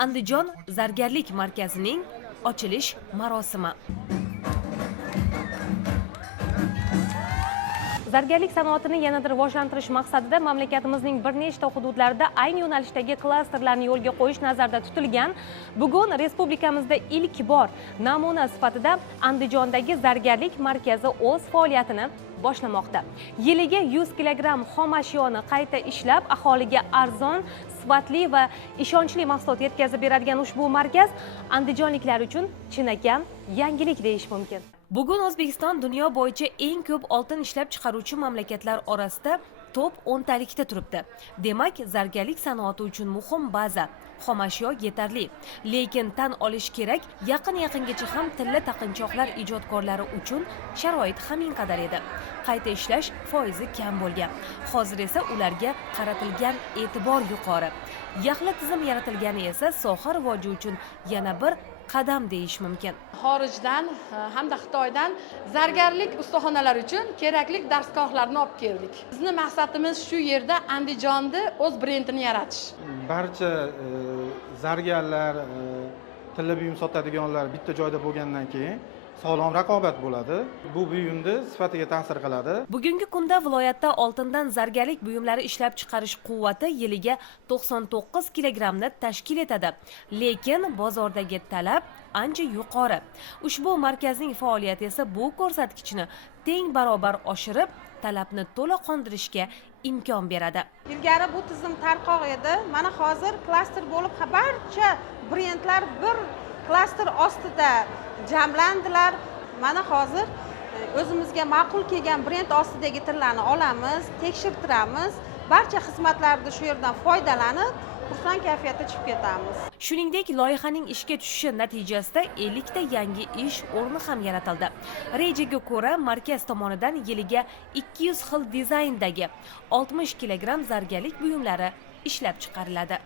Andijon zargarlik markazining ochilish marosimi. Zargarlik sanoatini yanada rivojlantirish maqsadida mamlakatimizning bir nechta hududlarida ayni yo'nalishdagi klasterlarni yo'lga qo'yish nazarda tutilgan. Bugun respublikamizda ilk bor namuna sifatida Andijondagi zargarlik markazi o'z faoliyatini boshlamoqda. Yiliga 100 kilogramm xom ashyoni qayta ishlab, aholiga arzon, sifatli va ishonchli mahsulot yetkazib beradigan ushbu markaz andijonliklar uchun chinakam yangilik deyish mumkin. Bugun O'zbekiston dunyo bo'yicha eng ko'p oltin ishlab chiqaruvchi mamlakatlar orasida top 10 talikda turibdi. Demak, zargarlik sanoati uchun muhim baza, xomashyo yetarli. Lekin tan olish kerak, yaqingacha ham tilla taqinchoqlar ijodkorlari uchun sharoit hamin qadar edi. Qayta ishlash foizi kam bo'lgan. Hozir esa ularga qaratilgan e'tibor yuqori. Yaxlit tizim yaratilgani esa soha rivoji uchun yana bir qadam deyish mumkin. Xorijdan hamda Xitoydan zargarlik ustaxonalari uchun kerakli darsgohlarni olib keldik. Bizning maqsadimiz shu yerda Andijonda o'z brendini yaratish. Barcha zargarlar, tilla buyum sotadiganlar bitta joyda bo'lgandan keyin sog'lom raqobat bo'ladi. Bu buyumni sifatiga ta'sir qiladi. Bugungi kunda viloyatda oltindan zargarlik buyumlari ishlab chiqarish quvvati yiliga 99 kilogrammni tashkil etadi. Lekin bozordagi talab ancha yuqori. Ushbu markazning faoliyati esa bu ko'rsatkichni teng barobar oshirib, talabni to'la qondirishga imkon beradi. Ilgari bu tizim tarqoq edi. Mana hozir klaster bo'lib, barcha brendlar bir klaster ostida jamlandilar. Mana hozir o'zimizga ma'qul kelgan brend ostidagi tillarni olamiz, tekshirtiramiz. Barcha xizmatlarni shu yerdan foydalanib, xursand kayfiyatda chiqib ketamiz. Shuningdek, loyihaning ishga tushishi natijasida 50 ta yangi ish o'rni ham yaratildi. Rejaga ko'ra, markaz tomonidan yiliga 200 xil dizayndagi 60 kilogramm zargarlik buyumlari ishlab chiqariladi.